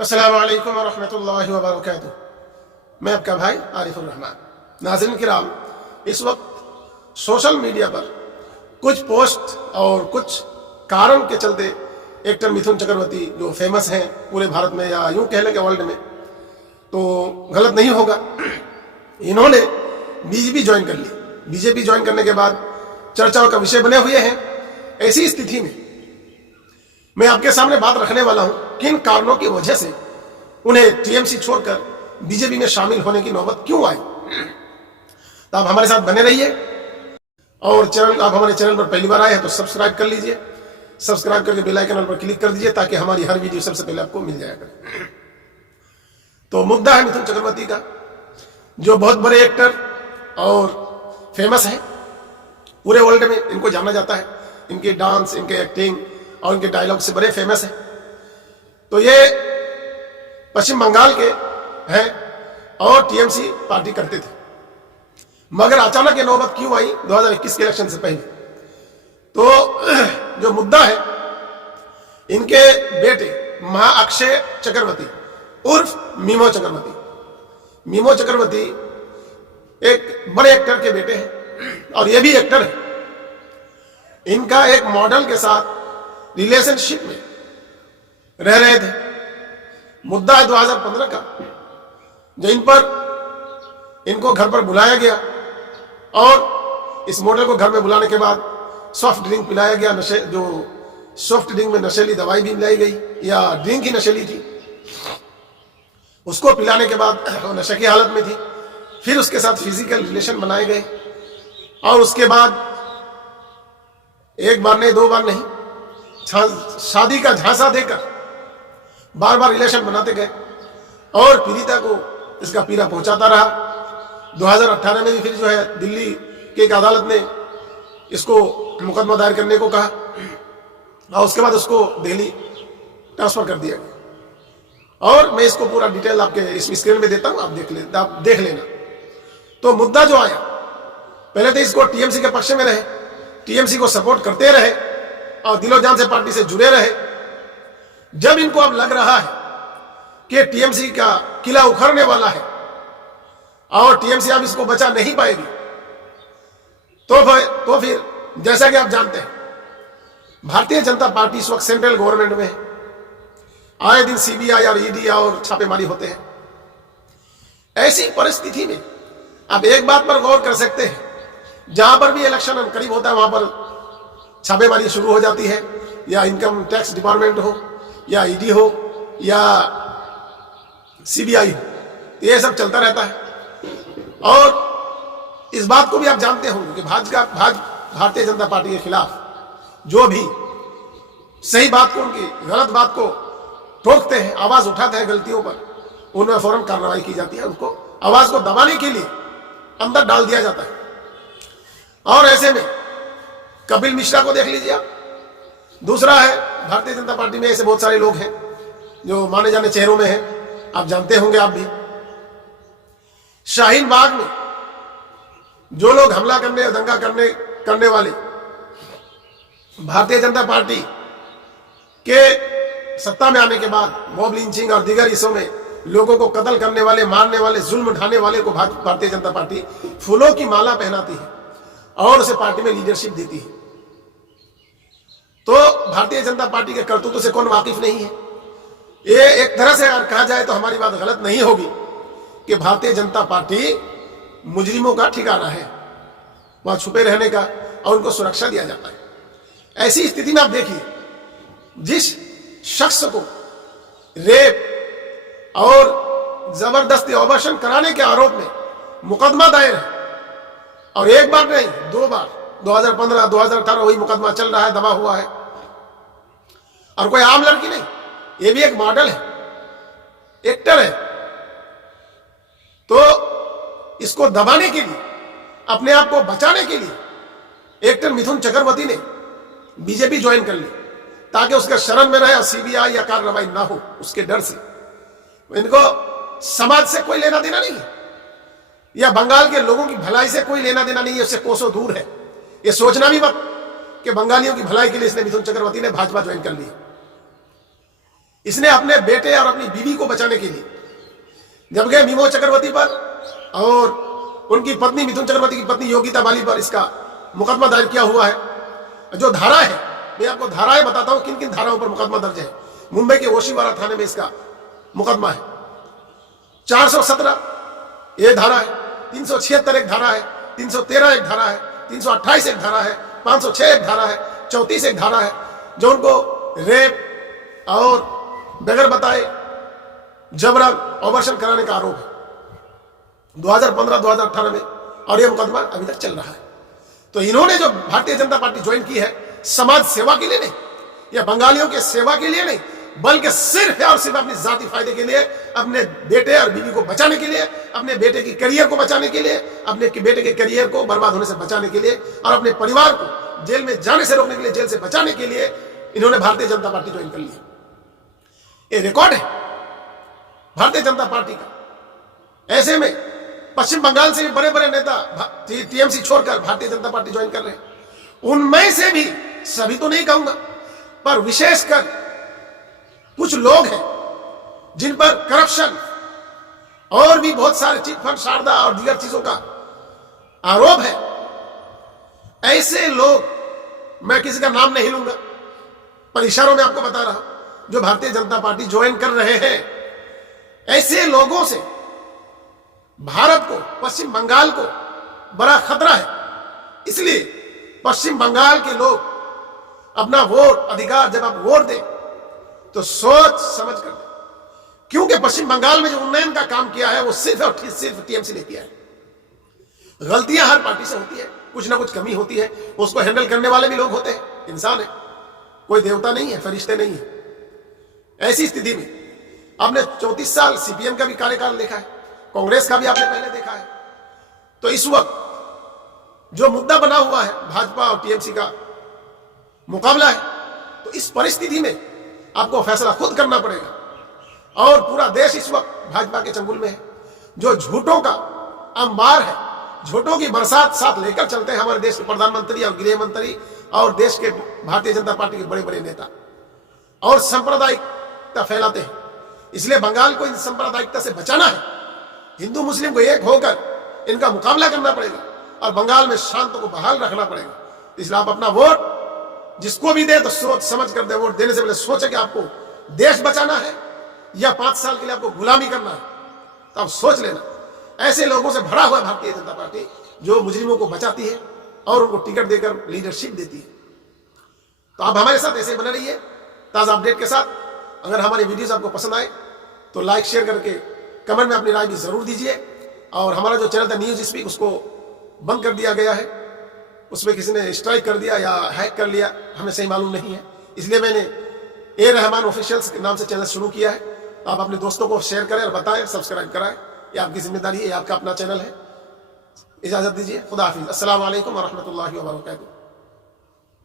अस्सलामु अलैकुम वरहमतुल्लाहि वबरकातुह। मैं आपका भाई आरिफुर रहमान। नाज़रीन किराम, इस वक्त सोशल मीडिया पर कुछ पोस्ट और कुछ कारण के चलते एक्टर मिथुन चक्रवर्ती जो फेमस हैं पूरे भारत में या यूं कह लें कि वर्ल्ड में, तो गलत नहीं होगा, इन्होंने बीजेपी ज्वाइन कर ली। बीजेपी ज्वाइन करने के बाद चर्चाओं का विषय बने हुए हैं। ऐसी स्थिति में मैं आपके सामने बात रखने वाला हूं किन कारणों की वजह से उन्हें टीएमसी छोड़कर बीजेपी में शामिल होने की नौबत क्यों आई। तो आप हमारे साथ बने रहिए और आप हमारे चैनल पर पहली बार आए हैं तो सब्सक्राइब कर लीजिए। सब्सक्राइब करके बेल आइकन पर क्लिक कर दीजिए ताकि हमारी हर वीडियो सबसे पहले आपको मिल जाएगा। तो मुद्दा है मिथुन चक्रवर्ती का, जो बहुत बड़े एक्टर और फेमस है। पूरे वर्ल्ड में इनको जाना जाता है, इनके डांस, इनके एक्टिंग और इनके डायलॉग से बड़े फेमस है। तो ये पश्चिम बंगाल के हैं और टीएमसी पार्टी करते थे, मगर अचानक ये नौबत क्यों आई 2021 के इलेक्शन से पहले। तो जो मुद्दा है, इनके बेटे महाअक्षय चक्रवर्ती उर्फ मीमो चक्रवर्ती। मीमो चक्रवर्ती एक बड़े एक्टर के बेटे हैं और ये भी एक्टर है। इनका एक मॉडल के साथ रिलेशनशिप में रह रहे थे। मुद्दा है 2015 का, जो इन पर इनको घर पर बुलाया गया और इस मॉडल को घर में बुलाने के बाद सॉफ्ट ड्रिंक पिलाया गया। नशे, जो सॉफ्ट ड्रिंक में नशेली दवाई भी मिलाई गई या ड्रिंक ही नशेली थी, उसको पिलाने के बाद वो नशे की हालत में थी। फिर उसके साथ फिजिकल रिलेशन बनाए गए और उसके बाद एक बार नहीं, दो बार नहीं, शादी का झांसा देकर बार बार रिलेशन बनाते गए और पीड़िता को इसका पीड़ा पहुंचाता रहा। 2018 में भी फिर जो है दिल्ली की एक अदालत ने इसको मुकदमा दायर करने को कहा और उसके बाद उसको दिल्ली ट्रांसफर कर दिया गया। और मैं इसको पूरा डिटेल आपके इस स्क्रीन में देता हूं, आप देख लेना। तो मुद्दा जो आया, पहले तो इसको टीएमसी के पक्ष में रहे, टीएमसी को सपोर्ट करते रहे और दिलो जान से पार्टी से जुड़े रहे। जब इनको अब लग रहा है कि टीएमसी का किला उखड़ने वाला है और टीएमसी अब इसको बचा नहीं पाएगी, तो फिर जैसा कि आप जानते हैं भारतीय जनता पार्टी इस वक्त सेंट्रल गवर्नमेंट में है। आए दिन सीबीआई और ईडी और छापेमारी होते हैं। ऐसी परिस्थिति में आप एक बात पर गौर कर सकते हैं, जहां पर भी इलेक्शन करीब होता है वहां पर छापेमारी शुरू हो जाती है, या इनकम टैक्स डिपार्टमेंट हो या ईडी हो या सीबीआई हो, ये सब चलता रहता है। और इस बात को भी आप जानते होंगे कि भारतीय जनता पार्टी के खिलाफ जो भी सही बात को, उनकी गलत बात को टोकते हैं, आवाज उठाते हैं गलतियों पर, उनमें फौरन कार्रवाई की जाती है। उनको आवाज को दबाने के लिए अंदर डाल दिया जाता है। और ऐसे में कपिल मिश्रा को देख लीजिए आप। दूसरा है, भारतीय जनता पार्टी में ऐसे बहुत सारे लोग हैं जो माने जाने चेहरों में हैं, आप जानते होंगे आप भी। शाहीन बाग में जो लोग हमला करने और दंगा करने वाले भारतीय जनता पार्टी के सत्ता में आने के बाद मॉब लिंचिंग और दीगर हिस्सों में लोगों को कत्ल करने वाले, मारने वाले, जुल्म उठाने वाले को भारतीय जनता पार्टी फूलों की माला पहनाती है और उसे पार्टी में लीडरशिप देती है। तो भारतीय जनता पार्टी के करतूतों से कौन वाकिफ नहीं है। ये एक तरह से अगर कहा जाए तो हमारी बात गलत नहीं होगी कि भारतीय जनता पार्टी मुजरिमों का ठिकाना है, वहां छुपे रहने का और उनको सुरक्षा दिया जाता है। ऐसी स्थिति में आप देखिए, जिस शख्स को रेप और जबरदस्ती ऑपरेशन कराने के आरोप में मुकदमा दायर है, और एक बार नहीं, दो बार, 2015, 2018 वही मुकदमा चल रहा है, दबा हुआ है। और कोई आम लड़की नहीं, ये भी एक मॉडल है, एक्टर है। तो इसको दबाने के लिए, अपने आप को बचाने के लिए एक्टर मिथुन चक्रवर्ती ने बीजेपी ज्वाइन कर ली ताकि उसके शरण में रहे और सीबीआई या कार्रवाई ना हो, उसके डर से। इनको समाज से कोई लेना देना नहीं है या बंगाल के लोगों की भलाई से कोई लेना देना नहीं है, उससे कोसों दूर है। ये सोचना भी मत कि बंगालियों की भलाई के लिए इसने मिथुन चक्रवर्ती ने भाजपा ज्वाइन कर ली। इसने अपने बेटे और अपनी बीवी को बचाने के लिए जब गए मीमो चक्रवर्ती पर और उनकी पत्नी मिथुन चक्रवर्ती की पत्नी योगिता बाली पर इसका मुकदमा दायर किया हुआ है। जो धारा है, मैं आपको धाराएं बताता हूं किन किन धाराओं पर मुकदमा दर्ज है। मुंबई के ओशीवाड़ा थाने में इसका मुकदमा है। 417 ये धारा है, 376 एक धारा है, 313 एक धारा है, 328 एक धारा है, 506 एक धारा है, 34 एक धारा है, जो उनको रेप और बगैर बताए जबरन ऑपरेशन कराने का आरोप है 2015-2018 में, और यह मुकदमा अभी तक चल रहा है। तो इन्होंने जो भारतीय जनता पार्टी ज्वाइन की है समाज सेवा के लिए नहीं, या बंगालियों के सेवा के लिए नहीं, बल्कि सिर्फ और सिर्फ अपनी जाति फायदे के लिए, अपने बेटे और बीवी को बचाने के लिए, अपने बेटे की करियर को बचाने के लिए, अपने बेटे के करियर को बर्बाद होने से बचाने के लिए, और अपने परिवार को जेल में जाने से रोकने के लिए, जेल से बचाने के लिए इन्होंने भारतीय जनता पार्टी ज्वाइन कर ली। ये रिकॉर्ड है भारतीय जनता पार्टी का। ऐसे में पश्चिम बंगाल से भी बड़े बड़े नेता टीएमसी छोड़कर भारतीय जनता पार्टी ज्वाइन कर रहे हैं। उनमें से भी, सभी तो नहीं कहूंगा, पर विशेषकर कुछ लोग हैं जिन पर करप्शन और भी बहुत सारे चिट फंड, शारदा और दीगर चीजों का आरोप है। ऐसे लोग, मैं किसी का नाम नहीं लूंगा, पर इशारों में आपको बता रहा हूं, जो भारतीय जनता पार्टी ज्वाइन कर रहे हैं, ऐसे लोगों से भारत को, पश्चिम बंगाल को बड़ा खतरा है। इसलिए पश्चिम बंगाल के लोग अपना वोट अधिकार, जब आप वोट दें तो सोच समझ कर दें, क्योंकि पश्चिम बंगाल में जो उन्नयन का काम किया है वो सिर्फ और सिर्फ टीएमसी ने किया है। गलतियां हर पार्टी से होती है, कुछ ना कुछ कमी होती है, उसको हैंडल करने वाले भी लोग होते हैं, इंसान है, कोई देवता नहीं है, फरिश्ते नहीं है। ऐसी स्थिति में आपने 34 साल सीपीएम का भी कार्यकाल देखा है, कांग्रेस का भी आपने पहले देखा है। तो इस वक्त जो मुद्दा बना हुआ है भाजपा और टीएमसी का मुकाबला है, तो इस परिस्थिति में आपको फैसला खुद करना पड़ेगा। और पूरा देश इस वक्त भाजपा के चंगुल में है। जो झूठों का अंबार है, झूठों की बरसात साथ लेकर चलते हैं हमारे देश के प्रधानमंत्री और गृह मंत्री और देश के भारतीय जनता पार्टी के बड़े बड़े नेता, और सांप्रदायिकता फैलाते हैं। इसलिए बंगाल को इन सांप्रदायिकता से बचाना है। हिंदू मुस्लिम को एक होकर इनका मुकाबला करना पड़ेगा और बंगाल में शांति को बहाल रखना पड़ेगा। इसलिए आप अपना वोट जिसको भी दे तो सोच समझ कर दे। वोट देने से पहले सोचे कि आपको देश बचाना है या 5 साल के लिए आपको गुलामी करना है, तो आप सोच लेना। ऐसे लोगों से भरा हुआ भारतीय जनता पार्टी जो मुजरिमों को बचाती है और उनको टिकट देकर लीडरशिप देती है। तो आप हमारे साथ ऐसे बने रहिए ताजा अपडेट के साथ। अगर हमारे वीडियोस आपको पसंद आए तो लाइक शेयर करके कमेंट में अपनी राय भी जरूर दीजिए। और हमारा जो चैनल था न्यूज स्पीक, उसको बंद कर दिया गया है, उसमें किसी ने स्ट्राइक कर दिया या हैक कर लिया, हमें सही मालूम नहीं है। इसलिए मैंने ए रहमान ऑफिशियल्स के नाम से चैनल शुरू किया है। तो आप अपने दोस्तों को शेयर करें और बताएं, सब्सक्राइब कराएं। ये आपकी जिम्मेदारी है, आपका अपना चैनल है। इजाजत दीजिए, खुदा हाफिज, अस्सलाम वालेकुम व रहमतुल्लाहि व बरकातहू।